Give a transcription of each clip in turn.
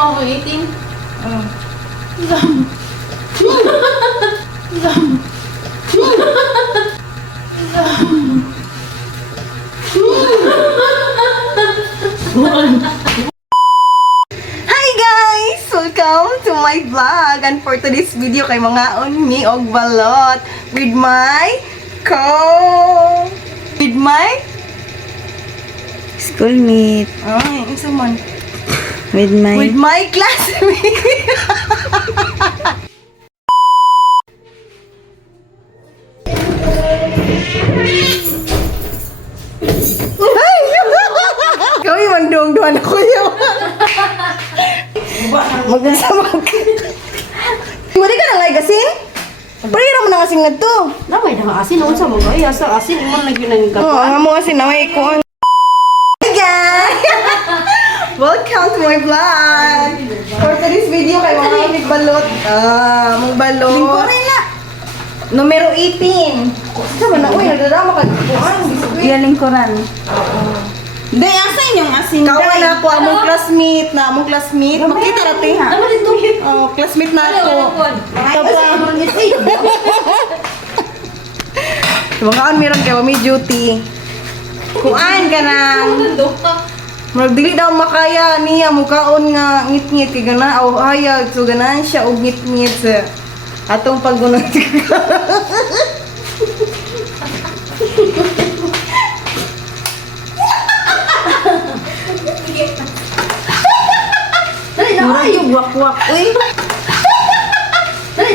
mo ako 18? Hi guys! Welcome to my vlog. And for today's video kay mga unmi og balot with my Schoolmate. ay, isa man. With my Classmate. Ay! Kami mandong-duan ako yun. Magkasamag. Muli ka ng lagasin? Parira mo na kasing na to. Namay na asin. Ano sa mga ay asa asin. Iman lagi nang Oo, ang mo kasi naway ko. Hi guys! Welcome to my vlog! For today's video kay mga ulit balot. Mong balot. Lingkurin na. Numero 18. Saan ba na? Uy, nagdarama ka. Galing koran. Hindi, asa inyong asin? Kawan na ako, among classmate na, among classmate. Makita natin ha. Naman ito. Oh, classmate na ako. Mga meron kayo, may duty. Kuan ka nang. Dili daw makaya niya mukaon nga ngit-ngit kay gana o hayag so ganan siya og ngit-ngit sa atong paggunang. Mura yung wak-wak, uy.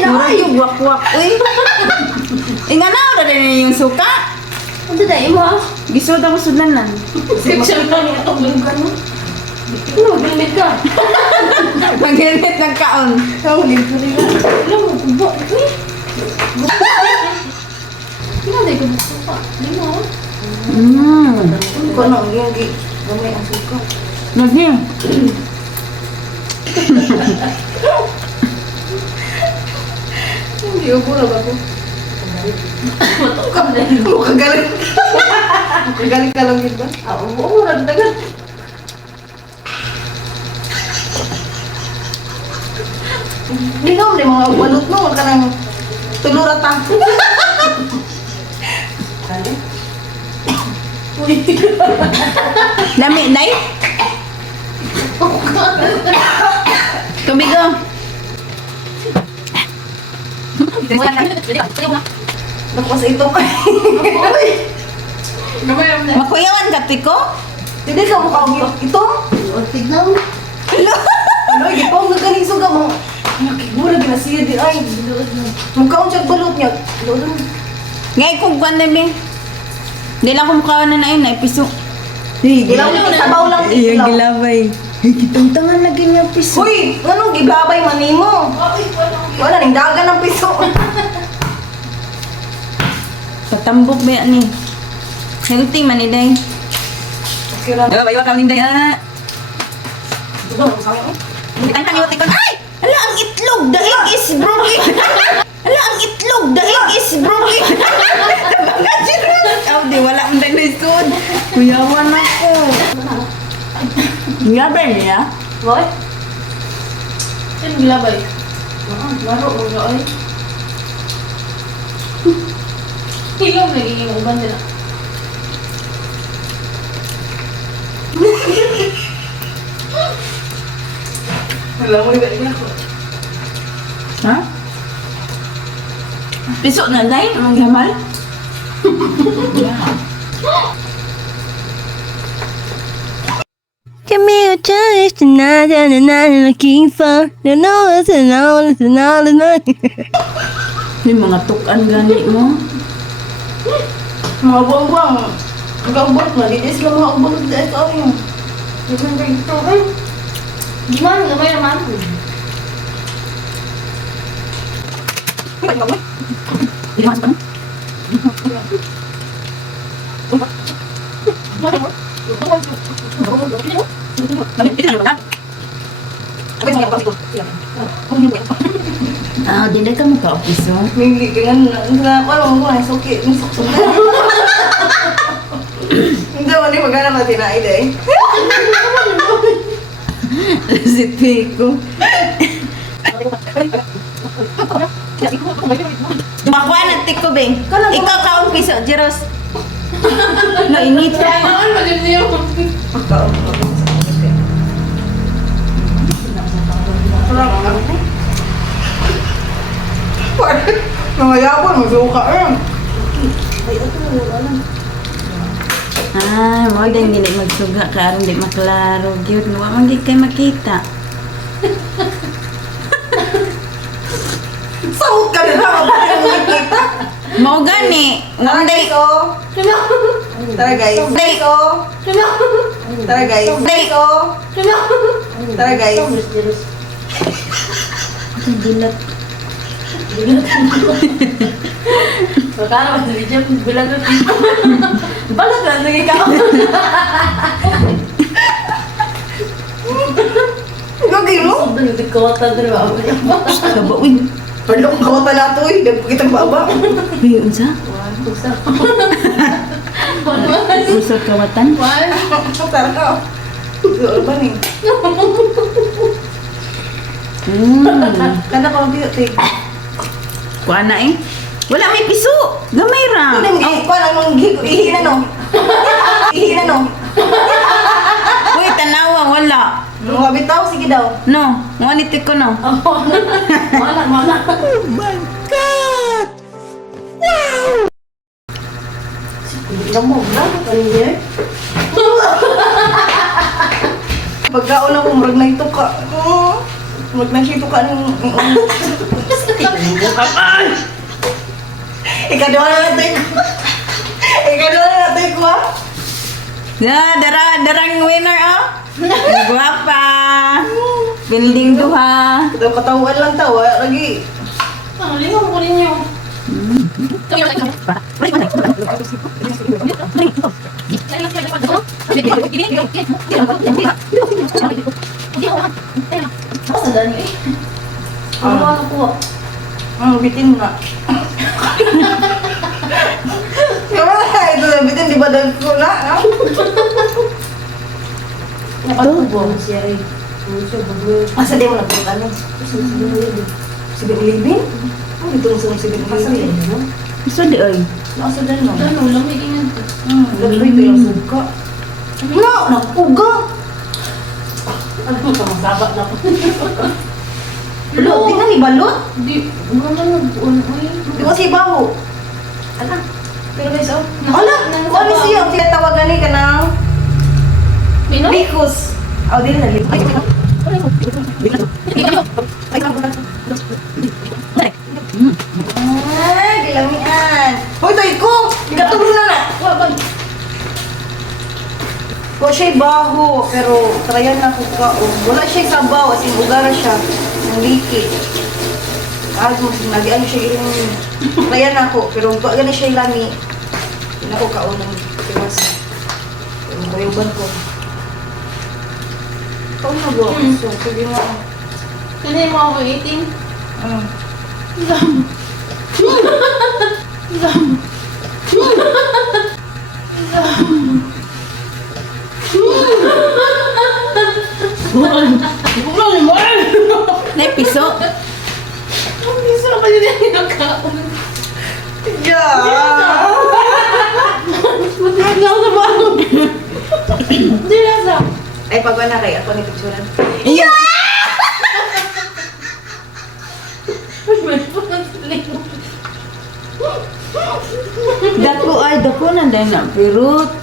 Mura yung wak-wak, uy. Inga na, wala din yung suka. Ano dahil mo ah? Gisod ako sudanan. Section ka niya itong lunggan mo. Ano, bilmit ka. Mag-helmet ng kaon. Kamu dito rin. Alam mo, kubo. Uy. Tingnan dahil ko gusto pa. Hindi mo ah. Ko na yung gamay ang suka. Lagi. Hindi ko pura ba ko? Matukam dahil mo. Kagaling. Kagaling ka lang yun ba? Oo, ragdagan. Hindi ka mo mga balot mo, ka nang tulurata. Dami, nay? Tubig ko. Tapos ito pa. Makuyawan ka, Tiko? Hindi ka mukha og ito. Tignan mo. Ano, ipong nagaling suga mo. Nakikmura ginasiya di ay. Mukha ang siyang balot niya. Ngay kung kwan na, be. Hindi lang kumukawan na yun, naipiso. Ilaw mo, sabaw lang ilaw. gilabay. Ay, kitang tangan na ganyan piso. Uy, anong gibabay manimo? Wala, ning dagan ng piso. Patambok ba yan eh. Healthy man eh, day. Okay lang. Diba, bayo ka ninday, ah. Ang tangiwag ikon, ay! Ala, ang itlog, daig is broken. Ala, ang itlog, daig is broken. Oh, di, wala akong day na isod. Kuyawan ako. Kuyaban niya? What? Saan gilabay? Laro mo na ay. Hilong nagiging uban din ah. Wala mo iba ako. Ha? Piso na, day? Ang gamal? Come here, try tonight, and I'm looking for the knowledge and knowledge and knowledge. Yung mga tukan gani mo. Mga buwang-buwang. Mag-aubot na. Dito sila mga ubot na ito. Ito ay. Gimana gamay naman? Hindi naman sa Ah, di ka mo ka-office, oh. Hindi ka nga. Ano mo nga. Suki. Nisok-suki. Hindi mo ni magana na tinaid eh. Si Tiko. Makuha na Tiko, Beng. Ikaw kaong piso, Jeros. No, init. Kailangan malim niyo. Mga yapon, magsuka eh. Ah, mo din gini magsuga karon di maklaro gyud wa man gid kay makita. Sahot ka na lang. Kita. Mao gani, Tara one day guys, oh. Tara guys. Day. Oh. Tara guys. Day. Oh. Tara guys. dilat. Makala mas video bilang ko. Balak na lagi ka. Gagi mo? Sobrang di ko ta dre ba. Kaba uy. Perlu kong kawata na ito eh. Dapat kitang baba. Uy, unsa? Usap. Usap kawatan. Tara ka. Ano ba ni? Kanda pa ang biyo, te. Kuha na eh. Wala may piso. Gamay ra. Ano yung kuha lang ng ihi na no? Ihi na no? Uy, tanawa wala. Mga bitaw, sige daw. No, ngunit ko no. Mana. Oh my god. Ilang mo, na? Kanina eh. Pagkaon ako, murag na ito ka. Murag na siya ito ka ng... Ikadwa na natin. Ikadwa na natin ko ha. Ya, darang winner oh. Guwapa. Building duha. Ito katawan lang tao, lagi. Ano lingaw ko ninyo. Sa dani eh. Ano ko? Bitin mo na. Ito bitin, di ba dahil ko na? Napatubo siya eh. Asa di mo na po ano? Sibig living? Ano dito mo sa sibig living? Isa di oy. Nasa dahil no? Ano lang may ingat. Gagawin ko yung suka. No! Nakuga! Ano ka masabat na ko. Balot, di na ni balot? Di, gano'n nag-uwan mo eh. Di ba si Baho? Ala? Pero guys, oh. Ala! Nasa Ano baho. siya? Tinatawagan ni ka ng... Mino? Bicos. Oh, di na nalip. Ay, dilamian. Hoy, tayo ko! Ikatulong na na! Wa siya'y baho, pero trayan na ko ka. Wala siya'y sabaw, as in ugara siya. Ng liki. Mas nagian siya iring. Trayan na ko, pero wala gani siya'y lami. Hindi na ko kaunang tiwas. Pero kayuban ko. Kaun na bro. So, sige nga. Kasi mo ako eating. Nay piso. Ang bisa pa yun yung nakaon. Yeah! Matag na ako sa bago. Hindi na sa. Ay, pag na kay ako ni picturean. Iya. Dako ay dako na dahil na pirut.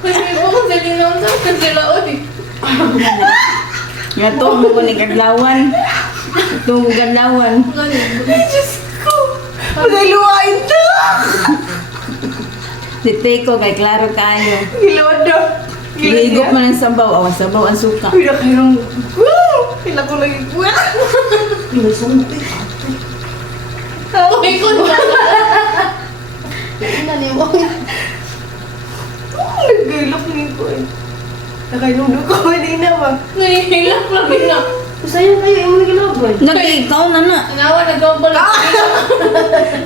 May buong saling naman sa akin sila, oy. Nga to mo ko ni kaglawan. Ito mo kaglawan. Diyos ko! Pagkaluwain to! Si Teko kay klaro kayo. Gilawad na. Higop man ang sabaw. Awas sabaw ang suka. Pila kayo ng... Woo! Pila ko lagi. Pila sa mo. Uy, ko na. Inaliwang. Nagilak nito eh. Nakainundo ko. Hindi na ba? Nahihilak lang na. Sayang kayo. Yung mga gilawad ba? Nag-ikaw na na. Nawa, nagawang balik.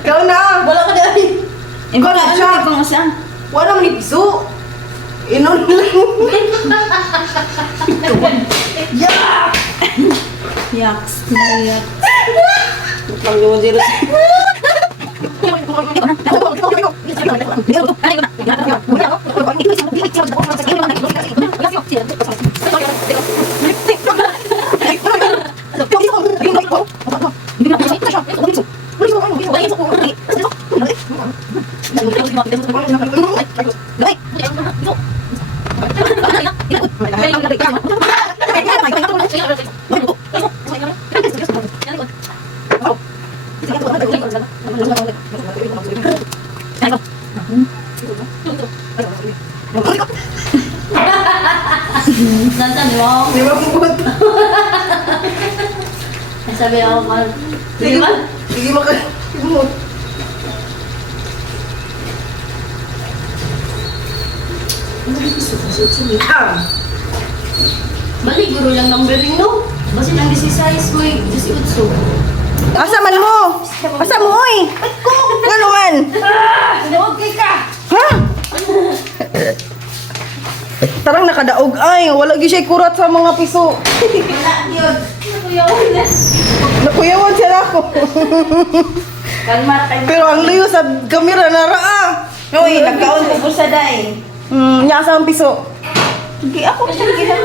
Ikaw na! Wala ka dahil. Eh, baka Kala ano siya. kay pangasa? Wala man ni piso. Inon lang. Yaks. Yaks. Lang yung zero. Nantan, di ba? Di ba pupunta? Sabi ako, mahal. Sige ba? Sige maka. Balik, guro lang numbering, no? Basin ang 16 mo, 18. Asa man mo? Asa mo oy? Ngano man? Huwag kay ka! Ha? Tarang nakadaog ay, wala gyud siya kurat sa mga piso. Wala yun. Nakuyawan na. Nakuyawan siya ako. Kalma tayo. Pero ang liyo sa kamera na raa. Uy, nagkaon ko sa day. Nya sa ang piso. Hindi ako. Sige, sige.